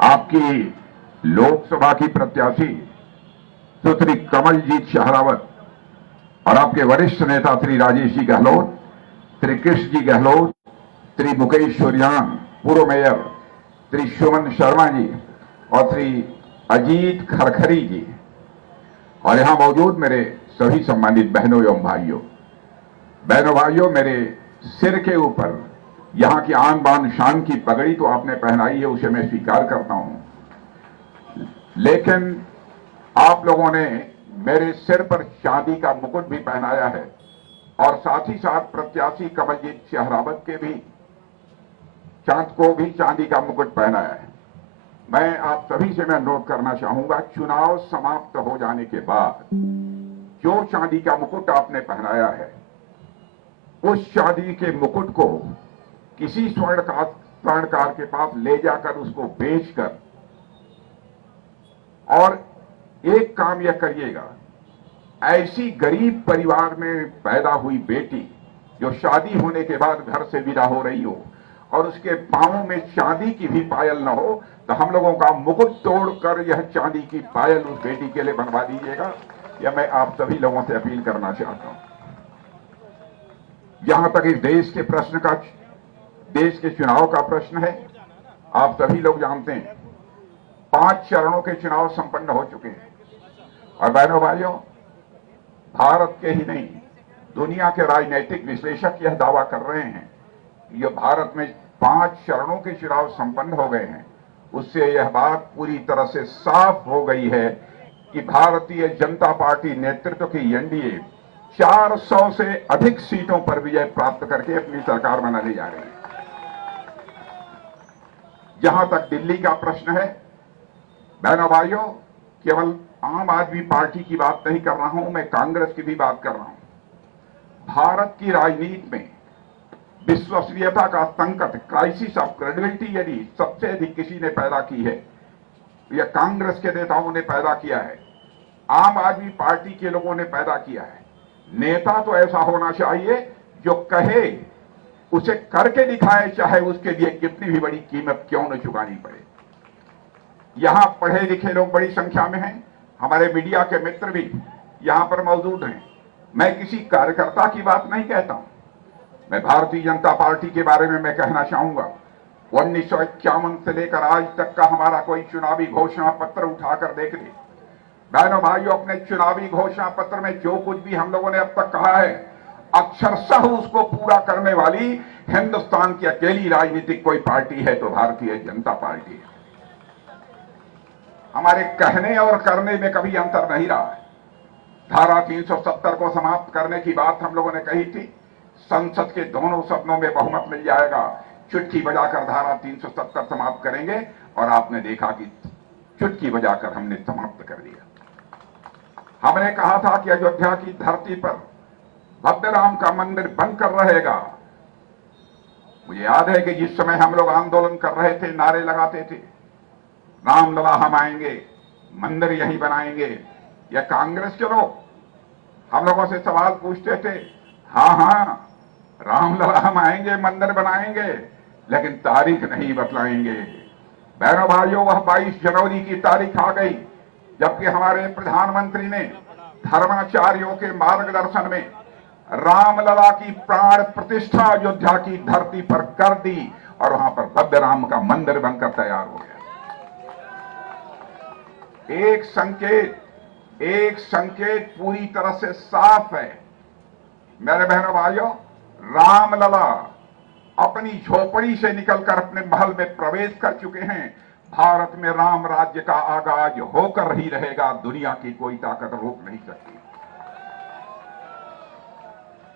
आपकी लोकसभा की प्रत्याशी सुश्री कमलजीत शहरावत और आपके वरिष्ठ नेता श्री राजेश जी गहलोत, श्री कृष्ण जी गहलोत, श्री मुकेश सुरयान, पूर्व मेयर श्री सुमन शर्मा जी और श्री अजीत खरखरी जी, और यहां मौजूद मेरे सभी सम्मानित बहनों एवं भाइयों, मेरे सिर के ऊपर यहां की आन बान शान की पगड़ी तो आपने पहनाई है, उसे मैं स्वीकार करता हूं, लेकिन आप लोगों ने मेरे सिर पर चांदी का मुकुट भी पहनाया है और साथ ही साथ प्रत्याशी कमलजीत शहरावत के भी चांदी का मुकुट पहनाया है। मैं आप सभी से मैं अनुरोध करना चाहूंगा, चुनाव समाप्त हो जाने के बाद जो चांदी का मुकुट आपने पहनाया है, उस चांदी के मुकुट को किसी स्वर्णकार के पास ले जाकर उसको बेचकर, और एक काम यह करिएगा, ऐसी गरीब परिवार में पैदा हुई बेटी जो शादी होने के बाद घर से विदा हो रही हो और उसके पांवों में चांदी की भी पायल न हो, तो हम लोगों का मुकुट तोड़कर यह चांदी की पायल उस बेटी के लिए बनवा दीजिएगा। यह मैं आप सभी लोगों से अपील करना चाहता हूं। जहां तक इस देश के चुनाव का प्रश्न है, आप सभी लोग जानते हैं 5 चरणों के चुनाव संपन्न हो चुके हैं और बहनों भाइयों, भारत के ही नहीं दुनिया के राजनीतिक विश्लेषक यह दावा कर रहे हैं कि जो भारत में 5 चरणों के चुनाव संपन्न हो गए हैं, उससे यह बात पूरी तरह से साफ हो गई है कि भारतीय जनता पार्टी नेतृत्व की एनडीए 400 से अधिक सीटों पर विजय प्राप्त करके अपनी सरकार बनाने जा रही है। जहां तक दिल्ली का प्रश्न है, बहनों भाइयों, केवल आम आदमी पार्टी की बात नहीं कर रहा हूं, मैं कांग्रेस की भी बात कर रहा हूं। भारत की राजनीति में विश्वसनीयता का संकट, क्राइसिस ऑफ क्रेडिबिलिटी यदि सबसे अधिक किसी ने पैदा की है, यह कांग्रेस के नेताओं ने पैदा किया है, आम आदमी पार्टी के लोगों ने पैदा किया है। नेता तो ऐसा होना चाहिए जो कहे, उसे करके दिखाए, चाहे उसके लिए कितनी भी बड़ी कीमत क्यों न चुकानी पड़े। यहां पढ़े लिखे लोग बड़ी संख्या में हैं, हमारे मीडिया के मित्र भी यहां पर मौजूद हैं। मैं किसी कार्यकर्ता की बात नहीं कहता हूं, मैं भारतीय जनता पार्टी के बारे में मैं कहना चाहूंगा। 1951 से लेकर आज तक का हमारा कोई चुनावी घोषणा पत्र उठाकर देख ले। बहनों भाइयों, अपने चुनावी घोषणा पत्र में जो कुछ भी हम लोगों ने अब तक कहा है, अक्षरशः उसको पूरा करने वाली हिंदुस्तान की अकेली राजनीतिक कोई पार्टी है तो भारतीय जनता पार्टी है। हमारे कहने और करने में कभी अंतर नहीं रहा है। धारा 370 को समाप्त करने की बात हम लोगों ने कही थी, संसद के दोनों सदनों में बहुमत मिल जाएगा, चुटकी बजाकर धारा 370 समाप्त करेंगे, और आपने देखा कि चुटकी बजाकर हमने समाप्त कर दिया। हमने कहा था कि अयोध्या की धरती पर भव्य राम का मंदिर बनकर रहेगा। मुझे याद है कि जिस समय हम लोग आंदोलन कर रहे थे, नारे लगाते थे, रामलला हम आएंगे, मंदिर यहीं बनाएंगे, या कांग्रेस के लोग हम लोगों से सवाल पूछते थे, हाँ रामलला हम आएंगे, मंदिर बनाएंगे, लेकिन तारीख नहीं बतलाएंगे। बहनों भाइयों, वह 22 जनवरी की तारीख आ गई जबकि हमारे प्रधानमंत्री ने धर्माचार्यों के मार्गदर्शन में रामलला की प्राण प्रतिष्ठा अयोध्या की धरती पर कर दी और वहां पर भव्य राम का मंदिर बनकर तैयार हो गया। एक संकेत पूरी तरह से साफ है। मेरे बहनों भाइयों, रामलला अपनी झोपड़ी से निकलकर अपने महल में प्रवेश कर चुके हैं। भारत में राम राज्य का आगाज होकर ही रहेगा, दुनिया की कोई ताकत रोक नहीं सकती।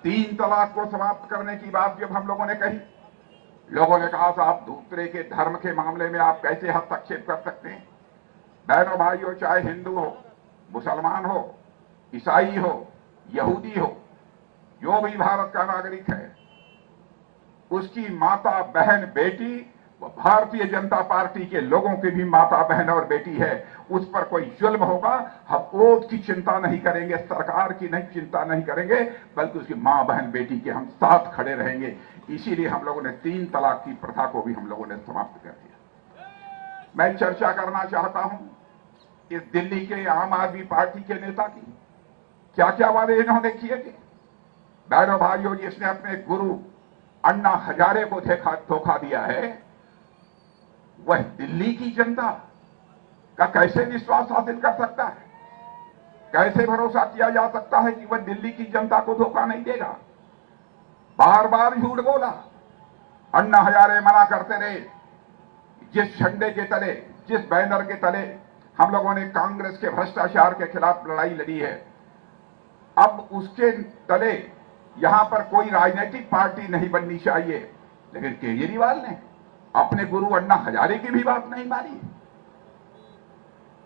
3 तलाक को समाप्त करने की बात जब हम लोगों ने कही, लोगों ने कहा साहब दूसरे के धर्म के मामले में आप कैसे हस्तक्षेप कर सकते हैं। बहनों भाइयों, चाहे हिंदू हो, मुसलमान हो, ईसाई हो, यहूदी हो, जो भी भारत का नागरिक है, उसकी माता, बहन, बेटी वो भारतीय जनता पार्टी के लोगों की भी माता, बहन और बेटी है। उस पर कोई जुल्म होगा, हम वोट की चिंता नहीं करेंगे, सरकार की नहीं चिंता नहीं करेंगे, बल्कि उसकी मां, बहन, बेटी के हम साथ खड़े रहेंगे। इसीलिए हम लोगों ने 3 तलाक की प्रथा को भी हम लोगों ने समाप्त कर दिया। मैं चर्चा करना चाहता हूं इस दिल्ली के आम आदमी पार्टी के नेता की क्या क्या वादे इन्होंने किए थे। बहनों भाइयों, जिसने अपने गुरु अन्ना हजारे को धोखा दिया है, वह दिल्ली की जनता का कैसे विश्वास हासिल कर सकता है? कैसे भरोसा किया जा सकता है कि वह दिल्ली की जनता को धोखा नहीं देगा? बार बार झूठ बोला। अन्ना हजारे मना करते रहे। जिस झंडे के तले, जिस बैनर के तले हम लोगों ने कांग्रेस के भ्रष्टाचार के खिलाफ लड़ाई लड़ी है, अब उसके तले यहां पर कोई राजनीतिक पार्टी नहीं बननी चाहिए। लेकिन केजरीवाल ने अपने गुरु अन्ना हजारे की भी बात नहीं मानी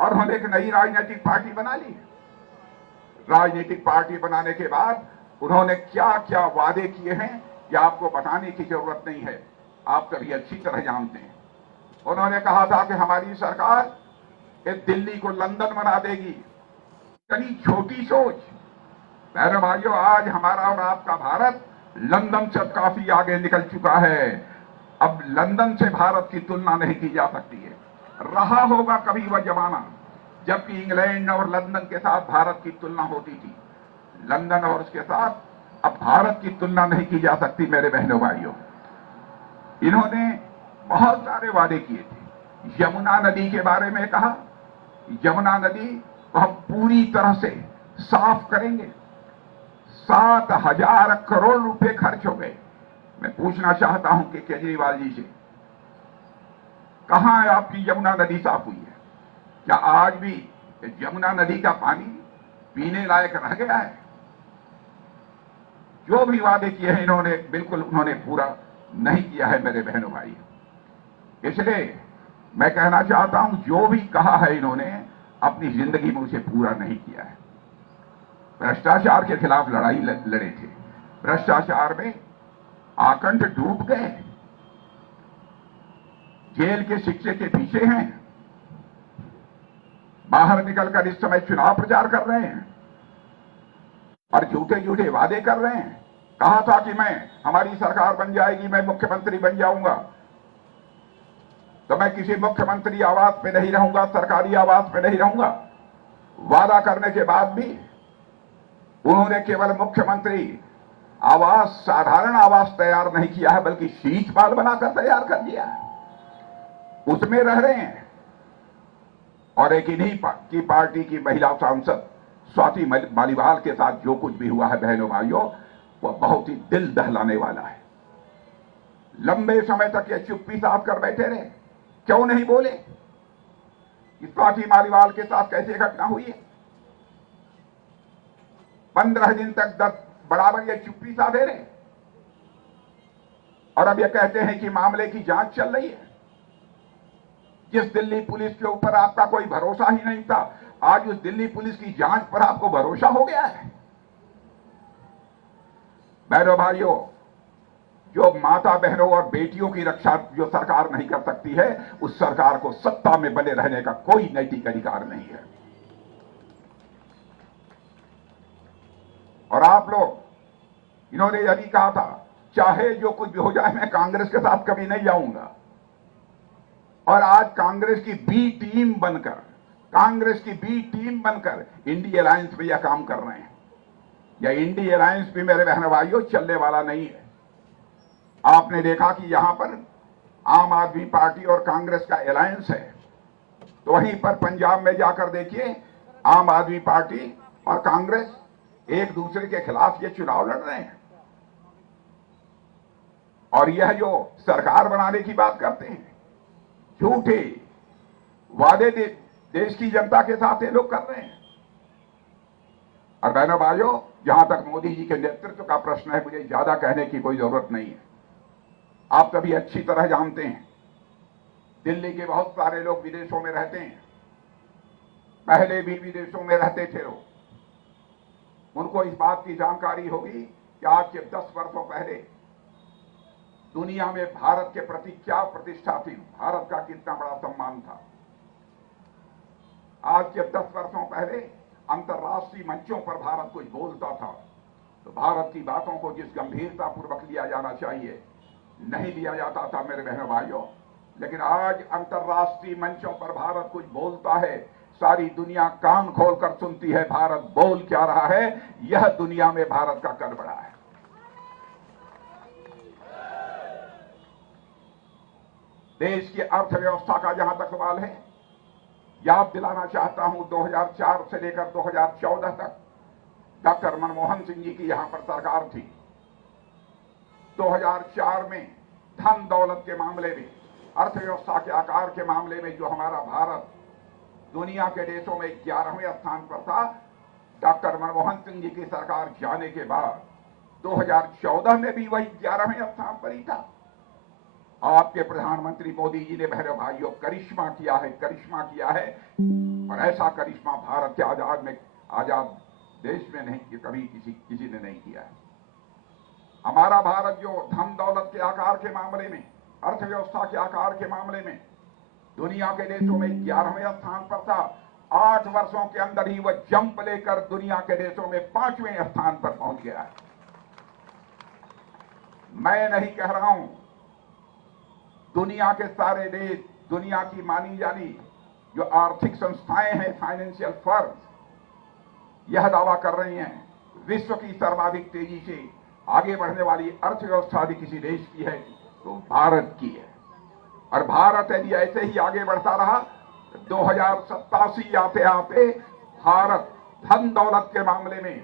और उन्होंने एक नई राजनीतिक पार्टी बना ली। राजनीतिक पार्टी बनाने के बाद उन्होंने क्या क्या वादे किए हैं, यह आपको बताने की जरूरत नहीं है, आप सभी अच्छी तरह जानते हैं। उन्होंने कहा था कि हमारी सरकार इस दिल्ली को लंदन बना देगी। इतनी छोटी सोच। बहनों भाइयों, आज हमारा और आपका भारत लंदन से काफी आगे निकल चुका है। अब लंदन से भारत की तुलना नहीं की जा सकती है। रहा होगा कभी वह जमाना जबकि इंग्लैंड और लंदन के साथ भारत की तुलना होती थी। लंदन और उसके साथ अब भारत की तुलना नहीं की जा सकती। मेरे बहनों भाइयों, इन्होंने बहुत सारे वादे किए थे। यमुना नदी के बारे में कहा, यमुना नदी को हम पूरी तरह से साफ करेंगे। 7,000 करोड़ रुपए खर्च हो गए। मैं पूछना चाहता हूं कि केजरीवाल जी से, कहां है आपकी यमुना नदी साफ हुई है? क्या आज भी यमुना नदी का पानी पीने लायक रह गया है? जो भी वादे किए हैं इन्होंने बिल्कुल उन्होंने पूरा नहीं किया है मेरे बहनों भाई। इसलिए मैं कहना चाहता हूं, जो भी कहा है इन्होंने अपनी जिंदगी में उसे पूरा नहीं किया है। भ्रष्टाचार के खिलाफ लड़ाई लड़े थे, भ्रष्टाचार में आकंठ डूब गए, जेल के शिक्षे के पीछे हैं, बाहर निकलकर इस समय चुनाव प्रचार कर रहे हैं और झूठे झूठे वादे कर रहे हैं। कहा था कि हमारी सरकार बन जाएगी, मैं मुख्यमंत्री बन जाऊंगा, तो मैं किसी मुख्यमंत्री आवास पे नहीं रहूंगा, सरकारी आवास पे नहीं रहूंगा। वादा करने के बाद भी उन्होंने केवल मुख्यमंत्री आवास, साधारण आवास तैयार नहीं किया है, बल्कि शीश पाल बनाकर तैयार कर दिया है। उसमें रह रहे हैं। और एक इन्हीं की पार्टी की महिला सांसद स्वाति मालीवाल के साथ जो कुछ भी हुआ है बहनों भाइयों, वह बहुत ही दिल दहलाने वाला है। लंबे समय तक ये चुप्पी साध कर बैठे रहे, क्यों नहीं बोले? स्वाति मालीवाल के साथ कैसे घटना हुई है? 15 दिन तक 10 बराबर ये चुप्पी साधे रहे और अब ये कहते हैं कि मामले की जांच चल रही है। जिस दिल्ली पुलिस के ऊपर आपका कोई भरोसा ही नहीं था, आज उस दिल्ली पुलिस की जांच पर आपको भरोसा हो गया है। बहनों भाइयों, जो माता बहनों और बेटियों की रक्षा जो सरकार नहीं कर सकती है, उस सरकार को सत्ता में बने रहने का कोई नैतिक अधिकार नहीं है। और आप लोग, इन्होंने यह भी कहा था, चाहे जो कुछ भी हो जाए मैं कांग्रेस के साथ कभी नहीं जाऊंगा। और आज कांग्रेस की बी टीम बनकर इंडी अलायंस में यह काम कर रहे हैं। यह इंडी अलायंस भी मेरे बहनों भाइयों चलने वाला नहीं है। आपने देखा कि यहां पर आम आदमी पार्टी और कांग्रेस का अलायंस है, तो वहीं पर पंजाब में जाकर देखिए, आम आदमी पार्टी और कांग्रेस एक दूसरे के खिलाफ ये चुनाव लड़ रहे हैं। और यह जो सरकार बनाने की बात करते हैं, झूठे वादे देश की जनता के साथ ये लोग कर रहे हैं। और बहनों भाइयों, जहां तक मोदी जी के नेतृत्व का प्रश्न है, मुझे ज्यादा कहने की कोई जरूरत नहीं है। आप सभी अच्छी तरह जानते हैं, दिल्ली के बहुत सारे लोग विदेशों में रहते हैं, पहले भी विदेशों में रहते थे लोग। उनको इस बात की जानकारी होगी कि आज से 10 वर्षों पहले दुनिया में भारत के प्रति क्या प्रतिष्ठा थी, भारत का कितना बड़ा सम्मान था। आज के 10 वर्षों पहले अंतर्राष्ट्रीय मंचों पर भारत कुछ बोलता था तो भारत की बातों को जिस गंभीरता पूर्वक लिया जाना चाहिए, नहीं लिया जाता था मेरे बहनों भाइयों। लेकिन आज अंतर्राष्ट्रीय मंचों पर भारत कुछ बोलता है, सारी दुनिया कान खोलकर सुनती है भारत बोल क्या रहा है। यह दुनिया में भारत का कद बढ़ा है। देश की अर्थव्यवस्था का जहां तक सवाल है, याद दिलाना चाहता हूं 2004 से लेकर 2014 तक डॉक्टर मनमोहन सिंह जी की यहां पर सरकार थी। 2004 में धन दौलत के मामले में, अर्थव्यवस्था के आकार के मामले में जो हमारा भारत दुनिया के देशों में 11वें स्थान पर था, डॉक्टर मनमोहन सिंह जी की सरकार जाने के बाद 2014 में भी वही 11वें स्थान पर ही था। आपके प्रधानमंत्री मोदी जी ने बहनों भाइयों करिश्मा किया है, करिश्मा किया है, और ऐसा करिश्मा भारत के आजाद देश में नहीं, कभी किसी ने नहीं किया है। हमारा भारत जो धन दौलत के आकार के मामले में, अर्थव्यवस्था के आकार के मामले में दुनिया के देशों में 11वें स्थान पर था, 8 वर्षों के अंदर ही वह जंप लेकर दुनिया के देशों में 5वें स्थान पर पहुंच गया है। मैं नहीं कह रहा हूं, दुनिया के सारे देश, दुनिया की मानी जानी जो आर्थिक संस्थाएं हैं, फाइनेंशियल फर्म, यह दावा कर रही हैं विश्व की सर्वाधिक तेजी से आगे बढ़ने वाली अर्थव्यवस्था यदि किसी देश की है तो भारत की है। और भारत यदि ऐसे ही आगे बढ़ता रहा, 2087 आते आते भारत धन दौलत के मामले में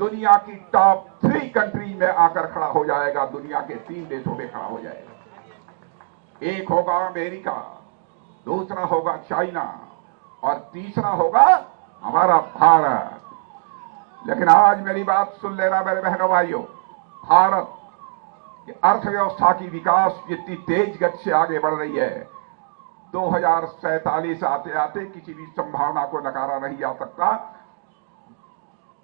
दुनिया की टॉप 3 कंट्री में आकर खड़ा हो जाएगा, दुनिया के 3 देशों में खड़ा हो जाएगा। एक होगा अमेरिका, दूसरा होगा चाइना और तीसरा होगा हमारा भारत। लेकिन आज मेरी बात सुन लेना मेरे बहनों भाइयों, भारत की अर्थव्यवस्था की विकास जितनी तेज गति से आगे बढ़ रही है, 2047 आते आते किसी भी संभावना को नकारा नहीं जा सकता।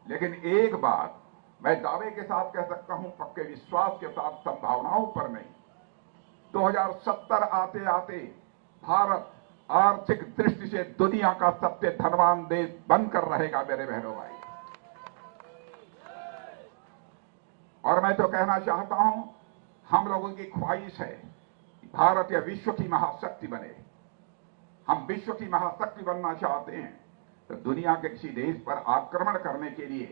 लेकिन एक बात मैं दावे के साथ कह सकता हूं, पक्के विश्वास के साथ, संभावनाओं पर नहीं, 2070 आते आते भारत आर्थिक दृष्टि से दुनिया का सबसे धनवान देश बनकर रहेगा मेरे बहनों भाई। और मैं तो कहना चाहता हूं, हम लोगों की ख्वाहिश है कि भारत या विश्व की महाशक्ति बने। हम विश्व की महाशक्ति बनना चाहते हैं तो दुनिया के किसी देश पर आक्रमण करने के लिए,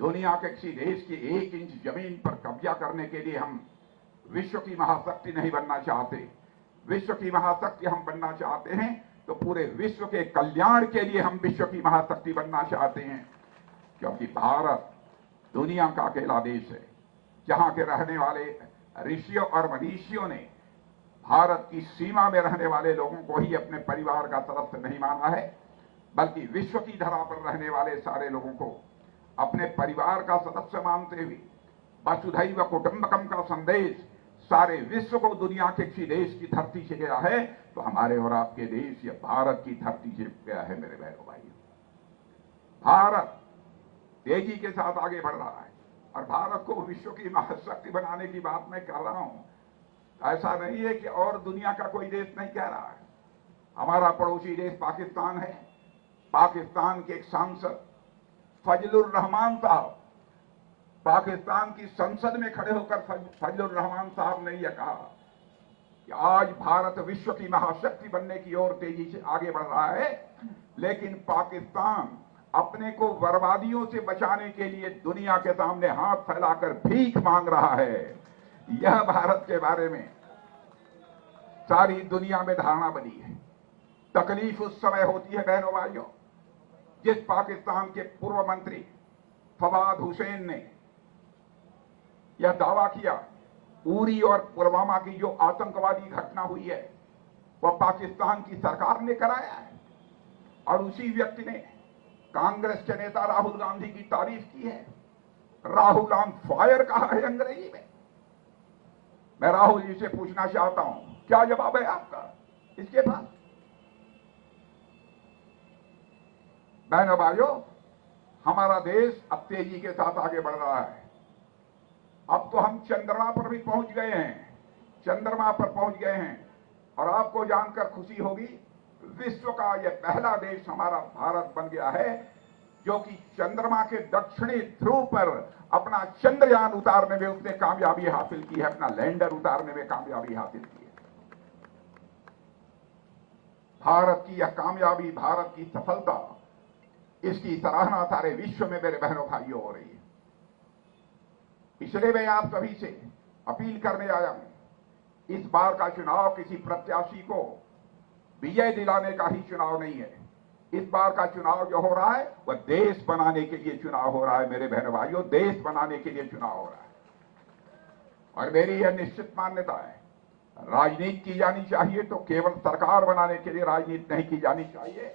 दुनिया के किसी देश की 1 इंच जमीन पर कब्जा करने के लिए हम विश्व की महाशक्ति नहीं बनना चाहते। विश्व की महाशक्ति हम बनना चाहते हैं तो पूरे विश्व के कल्याण के लिए हम विश्व की महाशक्ति बनना चाहते हैं। क्योंकि भारत दुनिया का अकेला देश है जहां के रहने वाले ऋषियों और मनीषियों ने भारत की सीमा में रहने वाले लोगों को ही अपने परिवार का सदस्य नहीं माना है, बल्कि विश्व की धरा पर रहने वाले सारे लोगों को अपने परिवार का सदस्य मानते हुए वसुधैव कुटुंबकम का संदेश सारे विश्व को दुनिया के किसी देश की धरती से गया है तो हमारे और आपके देश या भारत की धरती से गया है मेरे बहनों भाइयों। भारत तेजी के साथ आगे बढ़ रहा है और भारत को विश्व की महाशक्ति बनाने की बात मैं कर रहा हूं, ऐसा नहीं है कि और दुनिया का कोई देश नहीं कह रहा है। हमारा पड़ोसी देश पाकिस्तान है। पाकिस्तान के एक सांसद फजलुर रहमान साहब, पाकिस्तान की संसद में खड़े होकर फजलुर रहमान साहब ने यह कहा कि आज भारत विश्व की महाशक्ति बनने की ओर तेजी से आगे बढ़ रहा है, लेकिन पाकिस्तान अपने को बर्बादियों से बचाने के लिए दुनिया के सामने हाथ फैलाकर भीख मांग रहा है। यह भारत के बारे में सारी दुनिया में धारणा बनी है। तकलीफ उस समय होती है बहनों भाइयों, जिस पाकिस्तान के पूर्व मंत्री फवाद हुसैन ने यह दावा किया उरी और पुलवामा की जो आतंकवादी घटना हुई है वह पाकिस्तान की सरकार ने कराया है, और उसी व्यक्ति ने कांग्रेस के नेता राहुल गांधी की तारीफ की है। राहुल ऑन फायर कहा है अंग्रेजी में। मैं राहुल जी से पूछना चाहता हूं, क्या जवाब है आपका इसके पास? बहनों भाइयों, हमारा देश अब तेजी के साथ आगे बढ़ रहा है। अब तो हम चंद्रमा पर भी पहुंच गए हैं, चंद्रमा पर पहुंच गए हैं। और आपको जानकर खुशी होगी, विश्व का यह पहला देश हमारा भारत बन गया है जो कि चंद्रमा के दक्षिणी ध्रुव पर अपना चंद्रयान उतारने में उसने कामयाबी हासिल की है, अपना लैंडर उतारने में कामयाबी हासिल की है। भारत की यह कामयाबी, भारत की सफलता, इसकी सराहना सारे विश्व में मेरे बहनों भाइयों हो रही है। इसलिए मैं आप सभी से अपील करने आया हूं, इस बार का चुनाव किसी प्रत्याशी को विजय दिलाने का ही चुनाव नहीं है। इस बार का चुनाव जो हो रहा है वह देश बनाने के लिए चुनाव हो रहा है मेरे बहनों भाइयों, देश बनाने के लिए चुनाव हो रहा है। और मेरी यह निश्चित मान्यता है, राजनीति की जानी चाहिए तो केवल सरकार बनाने के लिए राजनीति नहीं की जानी चाहिए।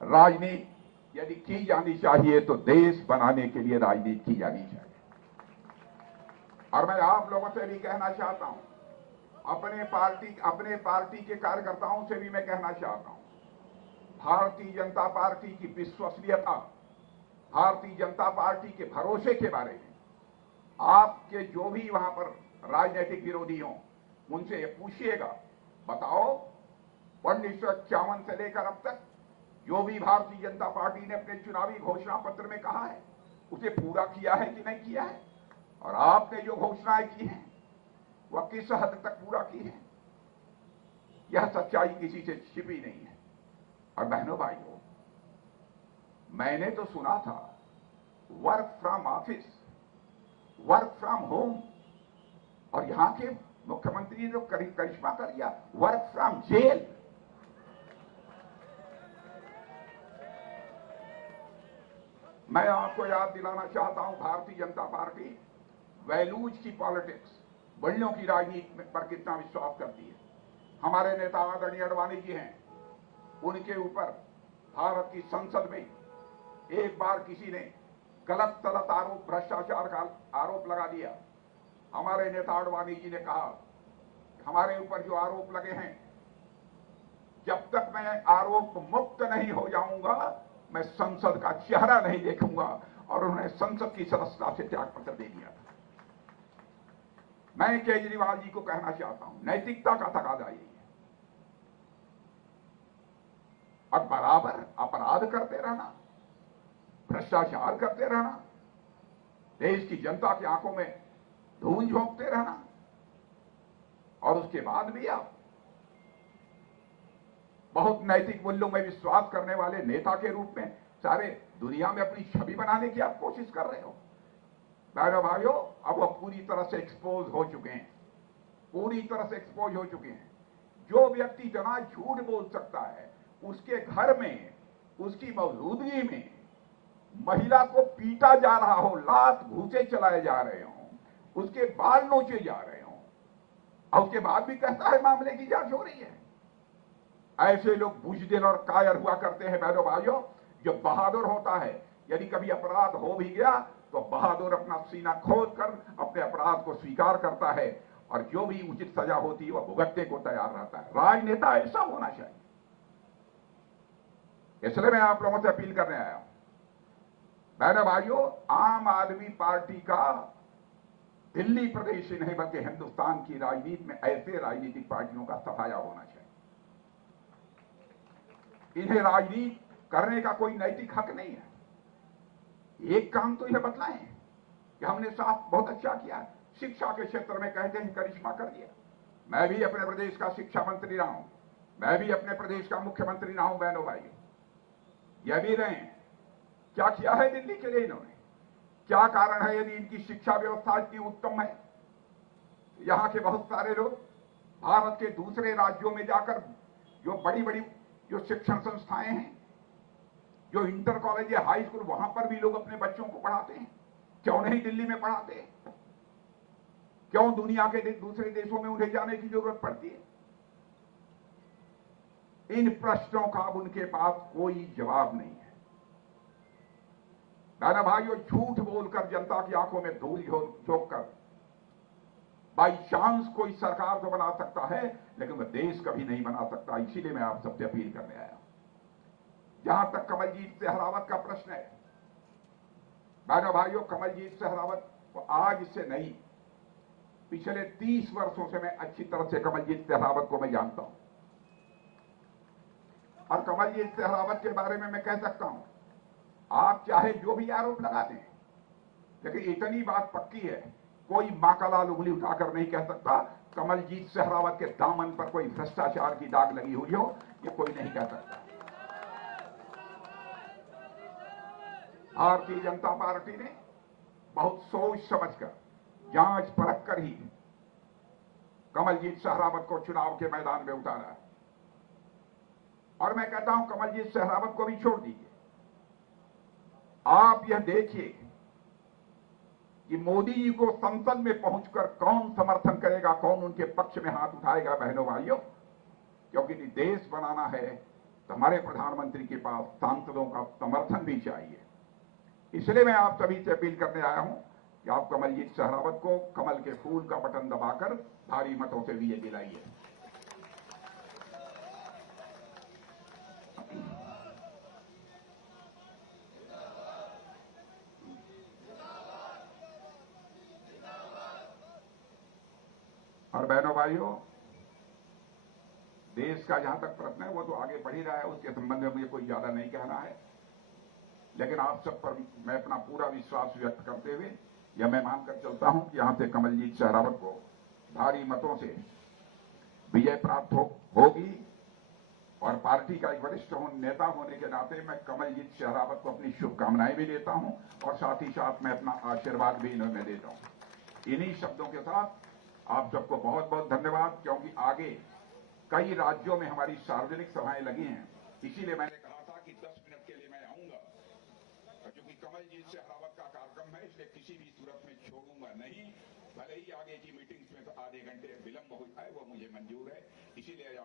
राजनीति यदि की जानी चाहिए तो देश बनाने के लिए राजनीति की जानी चाहिए। और मैं आप लोगों से भी कहना चाहता हूं, अपने पार्टी के कार्यकर्ताओं से भी मैं कहना चाहता हूं, भारतीय जनता पार्टी की विश्वसनीयता, भारतीय जनता पार्टी के भरोसे के बारे में आपके जो भी वहां पर राजनीतिक विरोधी हों, उनसे ये पूछिएगा, बताओ 1951 से लेकर अब तक जो भी भारतीय जनता पार्टी ने अपने चुनावी घोषणा पत्र में कहा है उसे पूरा किया है कि नहीं किया है, और आपने जो घोषणाएं की हैं वह किस हद तक पूरा की है। यह सच्चाई किसी से छिपी नहीं है। और बहनों भाइयों, मैंने तो सुना था work from office, work from home, और यहां के मुख्यमंत्री ने जो करिश्मा कर दिया, वर्क फ्रॉम जेल। मैं आपको याद दिलाना चाहता हूं, भारतीय जनता पार्टी वैल्यूज की पॉलिटिक्स, मूल्यों की राजनीति पर कितना विश्वास करती है। हमारे नेता आदरणीय अडवाणी जी हैं, उनके ऊपर भारत की संसद में एक बार किसी ने गलत सलत आरोप, भ्रष्टाचार का आरोप लगा दिया। हमारे नेता आडवाणी जी ने कहा, हमारे ऊपर जो आरोप लगे हैं, जब तक मैं आरोप मुक्त नहीं हो जाऊंगा मैं संसद का चेहरा नहीं देखूंगा, और उन्होंने संसद की सदस्यता से त्याग पत्र दे दिया था। मैं केजरीवाल जी को कहना चाहता हूं, नैतिकता का तकाजा यही है। और बराबर अपराध करते रहना, भ्रष्टाचार करते रहना, देश की जनता की आंखों में धूल झोंकते रहना, और उसके बाद भी आप बहुत नैतिक मूल्यों में विश्वास करने वाले नेता के रूप में सारे दुनिया में अपनी छवि बनाने की आप कोशिश कर रहे हो। बहनों भाइयों, अब वह पूरी तरह से एक्सपोज हो चुके हैं, पूरी तरह से एक्सपोज हो चुके हैं। जो व्यक्ति इतना झूठ बोल सकता है, उसके घर में, उसकी मौजूदगी में महिला को पीटा जा रहा हो, लात घूसे चलाए जा रहे हो, उसके बाल नोचे जा रहे हो, और उसके बाद भी कहता है मामले की जांच हो रही है। ऐसे लोग बुजदिल और कायर हुआ करते हैं बहनों भाइयों। जो बहादुर होता है, यदि कभी अपराध हो भी गया तो बहादुर अपना सीना खोद कर अपने अपराध को स्वीकार करता है, और जो भी उचित सजा होती है वह भुगतने को तैयार रहता है। राजनेता ऐसा होना चाहिए। इसलिए मैं आप लोगों से अपील करने आया हूं, बहनों भाइयों, आम आदमी पार्टी का दिल्ली प्रदेश ही नहीं बल्कि हिंदुस्तान की राजनीति में ऐसे राजनीतिक पार्टियों का सफाया होना चाहिए। इन्हें राजनीति करने का कोई नैतिक हक नहीं है। एक काम तो यह बतलाएं कि हमने साफ बहुत अच्छा किया, शिक्षा के क्षेत्र में कहते हैं करिश्मा कर दिया। मैं भी अपने प्रदेश का शिक्षा मंत्री रहा हूं, मैं भी अपने प्रदेश का मुख्यमंत्री रहा हूं। बहनों भाइयों, यह भी रहे, क्या किया है दिल्ली के लिए इन्होंने, क्या कारण है यदि इनकी शिक्षा व्यवस्था इतनी उत्तम है। यहां के बहुत सारे लोग भारत के दूसरे राज्यों में जाकर जो बड़ी बड़ी जो शिक्षण संस्थाएं हैं, जो इंटर कॉलेज या हाई स्कूल, वहां पर भी लोग अपने बच्चों को पढ़ाते हैं। क्यों नहीं दिल्ली में पढ़ाते? क्यों दुनिया के दूसरे देशों में उन्हें जाने की जरूरत पड़ती है? इन प्रश्नों का अब उनके पास कोई जवाब नहीं है। दादा भाइयों, झूठ बोलकर जनता की आंखों में धूल झोंक कर बाई चांस कोई सरकार तो बना सकता है, लेकिन वह देश कभी नहीं बना सकता। इसीलिए मैं आप सबसे अपील करने आया हूं। जहां तक कमलजीत सहरावत का प्रश्न है, बहनों भाइयों, कमलजीत सहरावत को आज से नहीं, पिछले 30 वर्षों से मैं अच्छी तरह से कमलजीत सहरावत को मैं जानता हूं, और कमलजीत सहरावत के बारे में मैं कह सकता हूं, आप चाहे जो भी आरोप लगा दें, लेकिन इतनी बात पक्की है, कोई मां का लाल उंगली उठाकर नहीं कह सकता कमलजीत सहरावत के दामन पर कोई भ्रष्टाचार की दाग लगी हुई हो ये कोई नहीं कह सकता। भारतीय जनता पार्टी ने बहुत सोच समझकर, जांच परख कर ही कमलजीत सहरावत को चुनाव के मैदान में उतारा है। और मैं कहता हूं कमलजीत सहरावत को भी छोड़ दीजिए, आप यह देखिए कि मोदी जी को संसद में पहुंचकर कौन समर्थन करेगा, कौन उनके पक्ष में हाथ उठाएगा। बहनों भाइयों, क्योंकि देश बनाना है तो हमारे प्रधानमंत्री के पास सांसदों का समर्थन भी चाहिए। इसलिए मैं आप सभी से अपील करने आया हूं कि आप कमलजीत सहरावत को कमल के फूल का बटन दबाकर भारी मतों से विजय दिलाइए। और बहनों भाइयों, देश का जहां तक प्रश्न है वो तो आगे बढ़ ही रहा है, उसके संबंध में मुझे कोई ज्यादा नहीं कहना है। लेकिन आप सब पर मैं अपना पूरा विश्वास व्यक्त करते हुए यह मैं मानकर चलता हूं कि यहां से कमलजीत सहरावत को भारी मतों से विजय प्राप्त होगी। और पार्टी का एक वरिष्ठ नेता होने के नाते मैं कमलजीत सहरावत को अपनी शुभकामनाएं भी देता हूं और साथ ही साथ मैं अपना आशीर्वाद भी इन्हें देता हूं। इन्हीं शब्दों के साथ आप सबको बहुत बहुत धन्यवाद, क्योंकि आगे कई राज्यों में हमारी सार्वजनिक सभाएं लगी हैं। इसीलिए मैंने कहा था कि 10 मिनट के लिए मैं आऊंगा, क्योंकि कमलजीत सहरावत का कार्यक्रम है, इसलिए किसी भी सूरत में छोड़ूंगा नहीं। भले ही आगे की मीटिंग्स में तो आधे घंटे विलंब हो जाए, वो मुझे मंजूर है। इसीलिए